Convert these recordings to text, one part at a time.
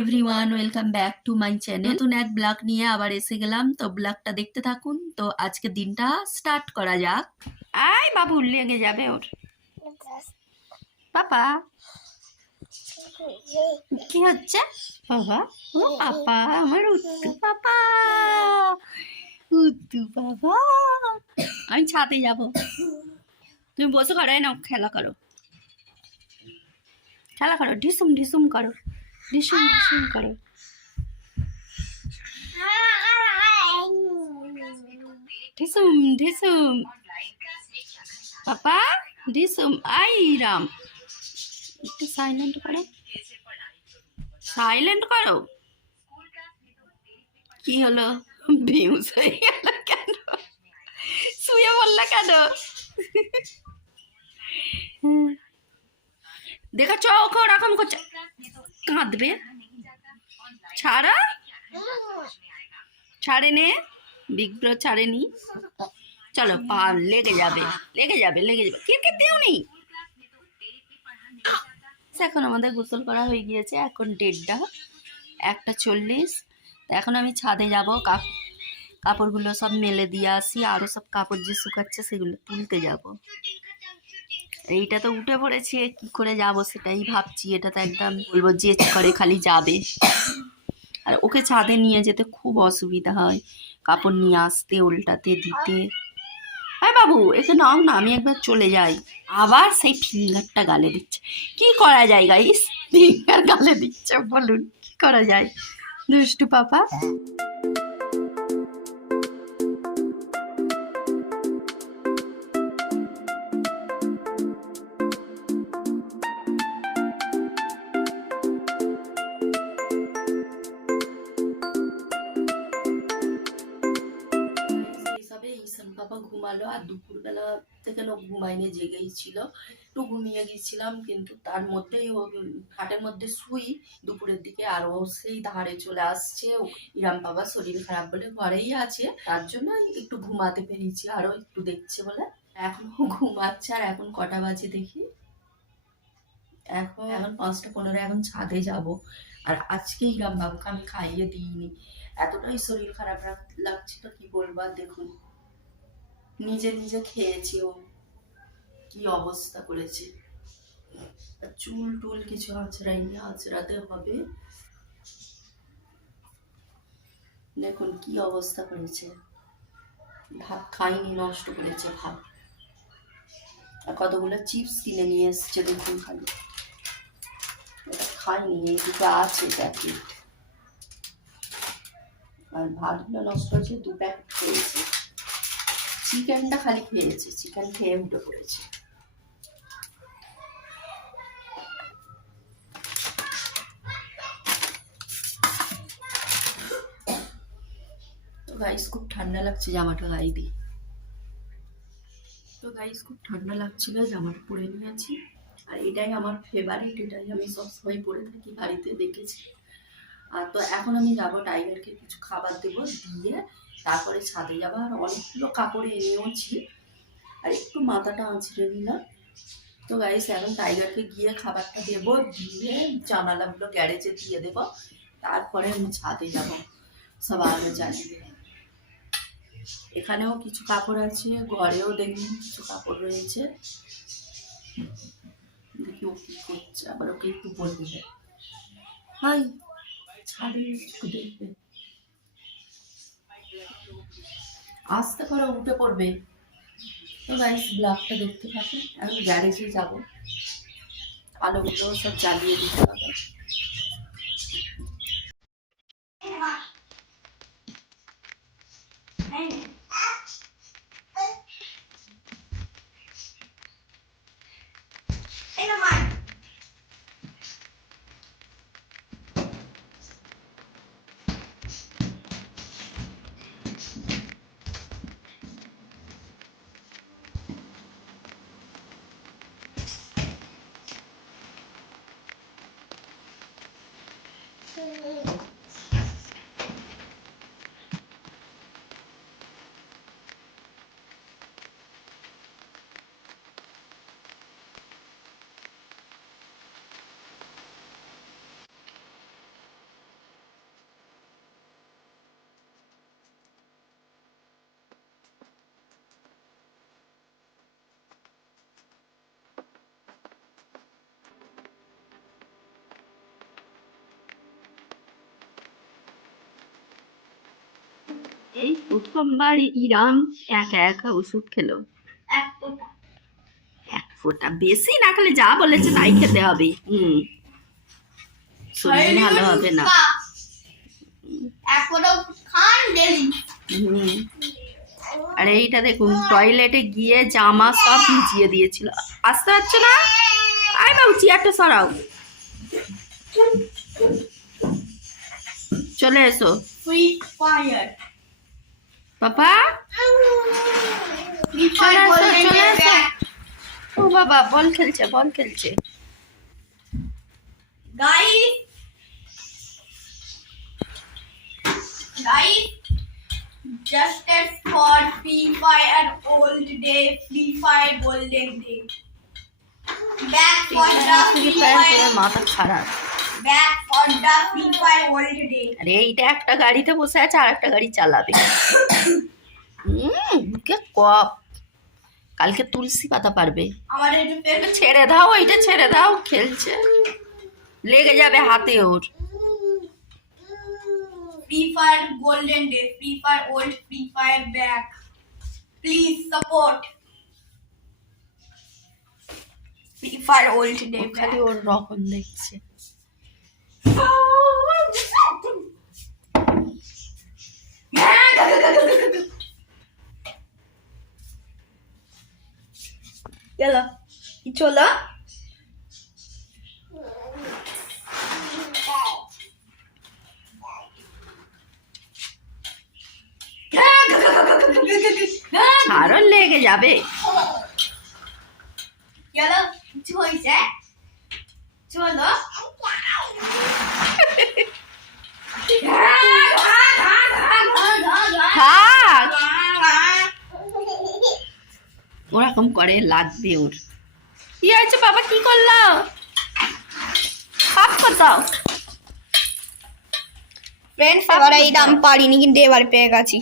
Everyone, welcome back to my channel. নতুন এক blog নিয়ে আবার এসে গেলাম। তো ব্লগটা দেখতে থাকুন। তো আজকে দিনটা স্টার্ট করা যাক। আয় বাবু, লেগে যাবে ওর। পাপা কি হচ্ছে? বাবা, ও পাপা, আমার উত্তু পাপা, উত্তু বাবা। আমি ছাদে যাব, তুমি বসে ঘরে নাও, খেলা করো, খেলা করো, ঢিসুম ঢিসুম করো, ঢিসুম ঢিসুম করো। ঢিসুম ঢিসুম পাপা, ঢিসুম। আই রাম, একটু সাইলেন্ট করো, সাইলেন্ট করো। কি হলো? ভিউজ হয়ে গেল কেন? শুয়ে বললা কেন? দেখাচ্ছ ওকে ওরকম করছে, কাঁদবে। ছাড়া ছাড়ে নে, বিগ ব্রো ছাড়েনি। চলো, পা লেগে যাবে, লেগে যাবে, লেগে যাবে। ক্রিকেট দিও নি। এখন আমাদের গোসল করা হয়ে গিয়েছে, এখন 1:40। এখন আমি ছাদে যাব, কাপড়গুলো সব মেলে দিয়ে আসি, আরও সব কাপড় যে শুকাচ্ছে সেগুলো তুলতে যাব। এইটা তো উঠে পড়েছে, কি করে যাব সেটাই ভাবছি। এটা তো একদম বলবো জেদ করে খালি যাবে, আর ওকে ছাদে নিয়ে যেতে খুব অসুবিধা হয়, কাপড় নিয়ে আসতে, উল্টাতে দিতে। হ্যাঁ বাবু, এখানে নাও না, আমি একবার চলে যাই। আবার সেই ফিঙ্গারটা গালে দিচ্ছে। কি করা যায় গাইস? ফিঙ্গার গালে দিচ্ছে, বলুন কি করা যায়? দুষ্টু পাপা। বাবা ঘুমালো, আর দুপুরবেলা থেকে লোক ঘুমাইনি, জেগেই ছিল। একটু ঘুমিয়ে গিয়েছিলাম, কিন্তু তার মধ্যেই ও খাটের মধ্যে শুই দুপুরের দিকে, আর ও সেই ধারে চলে আসছে। ইরাম বাবা শরীর খারাপ বলে ঘরেই আছে, তার জন্য একটু ঘুমাতে পেরেছি, আরও একটু দেখছে বলে এখন ঘুমাচ্ছে। আর এখন কটা বাজে দেখি, এখন 5:15। এখন ছাদে যাব। আর আজকে ইরাম বাবুকে আমি খাইয়ে দিইনি, এতটাই শরীর খারাপ লাগছিল কি বলবো। দেখুন, নিজে নিজে খেয়েছি, ও কি অবস্থা করেছে। চুল টুল কিছু আঁচড়াইনি, আঁচড়াতে হবে। দেখুন কি অবস্থা করেছে, ভাত খাইনি, নষ্ট করেছে ভাত। আর কতগুলো চিপস কিনে নিয়ে এসছে, দেখুন খালি। এটা খাইনি, এইটুকু আছে প্যাকেট। আর ভাতগুলো নষ্ট হয়েছে, 2 প্যাকেট খেয়েছে। চিকেনটা খালি খেয়েছে, চিকেন খেয়ে উঠে পড়েছে। তো গাইস, খুব ঠান্ডা লাগছে, জামাটা গায়ে দিই। তো গাইস, খুব ঠান্ডা লাগছিল, জামাটা পরে নিয়েছি। আর এটাই আমার ফেভারিট, এটাই আমি সবসময় পরে থাকি, বাড়িতে দেখেছি। আর তো এখন আমি যাবো, টাইগারকে কিছু খাবার দেবো, দিয়ে তারপরে ছাদে যাবো। আর অনেকগুলো কাপড়ে এনেওছি, আর একটু মাথাটা আঁচড়ে নিলাম। তো গাইস, এখন টাইগারকে গিয়ে খাবারটা দেবো, দিয়ে জানালাগুলো গ্যারেজে দিয়ে দেবো, তারপরে আমি ছাদে যাবো সব আলো জ্বালিয়ে। এখানেও কিছু কাপড় আছে, ঘরেও দেখুন কিছু কাপড় রয়েছে। দেখি ও কি করছে, আবার ওকে একটু বলবে, হাই ছাদে একটু দেখবে, আস্তে করে উঠে পড়বে। তো গাইস, ব্লগটা দেখতে থাকুন। এখন গ্যারেজে যাবো, আলোগুলো সব জ্বালিয়ে দিতে হবে। এই প্রথমবার ইরাম একা একা ওষুধ খেলো। এক ফোঁটা বেশি না খেলে যা বলেছে তাই খেতে হবে। শরীর ভালো হবে না। আর এইটা দেখুন টয়লেটে গিয়ে জামা সব ভিজিয়ে দিয়েছিল। আসতে পারছো না? আয় বাবু চেয়ারটা সরাও। চলে এসো পাপা। চলে এসো। ও বাবা বল খেলছে বল খেলছে। Guys, just as for Free Fire old day, Free Fire golden day. Back for the Free Fire. মাথা খারাপ। Back for the Free Fire old day. আরে এইটা একটা গাড়িতে বসে আছে আর একটা গাড়ি চালাবে। কে কপ কালকে তুলসী পাতা পারবে। আমাদের একটু ছেড়ে দাও এইটা ছেড়ে দাও খেলছে লেগে যাবে হাতে ওর। Free Fire golden day, Free Fire old, Free Fire back. Please support Free Fire old day. খালি ওর রকম দেখছে। चलो चलो ছাড়ো লেগে যাবে। चलो হইছে চলো থাক ওরকম করে লাগবে ওর। কি হয়েছে বাবা কি করলো? পাপ কোথাও? ফ্রেন্ডস এবার এই দাম পারিনি কিন্তু এবার পেয়ে গেছি।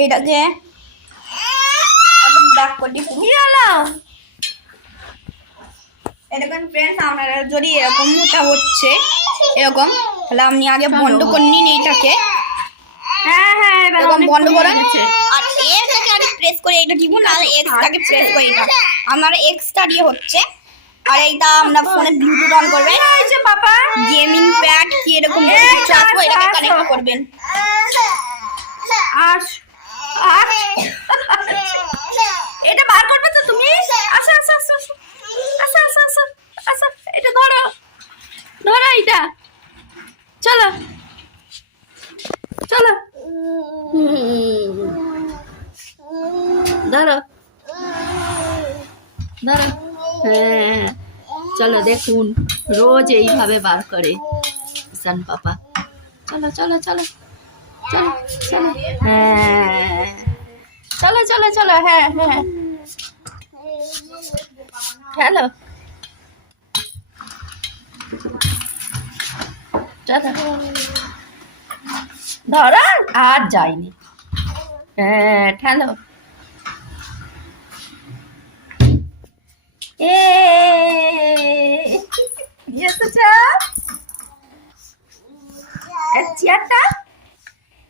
এইটাকে একদম ব্যাক করে দিই। কি হলো? এরকম ফ্রেন্ডস আপনারা যদি এরকমটা হচ্ছে এরকম তাহলে আপনি আগে বন্ধ করে নিন এইটাকে। হ্যাঁ হ্যাঁ এবার এরকম অনেক বন্ধ কমে করেন গেছে। আর এক্সটাকে আগে প্রেস করে এটা টিপুন আর এক্সটাকে প্রেস করে এটা আপনার এক্সটা দিয়ে হচ্ছে। আর এইটা আমরা ফোনে ব্লুটুথ অন করবেন। কি হয়েছে বাবা? গেমিং প্যাড কি এরকম চাপো এটাকে কানেক্ট করবেন। আস আস এটা বার করবে তো তুমি? আসো আসো আসো আসো আসো আসো আসো আসো এটা ধরো ধরো এটা চলো চলো ধরো ধরো। হ্যাঁ চলো দেখুন রোজ এইভাবে বার করে ঈশান পাপা। চলো চলো চলো চলো চলো হ্যাঁ চলো চলো চলো হ্যাঁ হ্যাঁ চলো চলো ধরা আর যায়নি। হ্যাঁ ঠেলো চেয়ারটা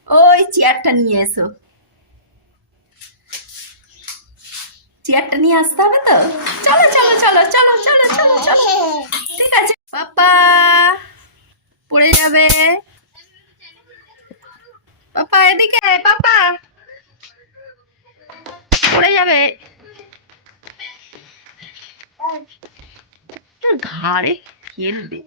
ওই চেয়ারটা নিয়ে এসো। চেয়ারটা নিয়ে আসতে হবে তো। চলো চলো চলো চলো চলো চলো চলো ঠিক আছে। পাপা পড়ে যাবে। পাপা এদিকে পাপা পড়ে যাবে। ঘাড়ে খেলবে।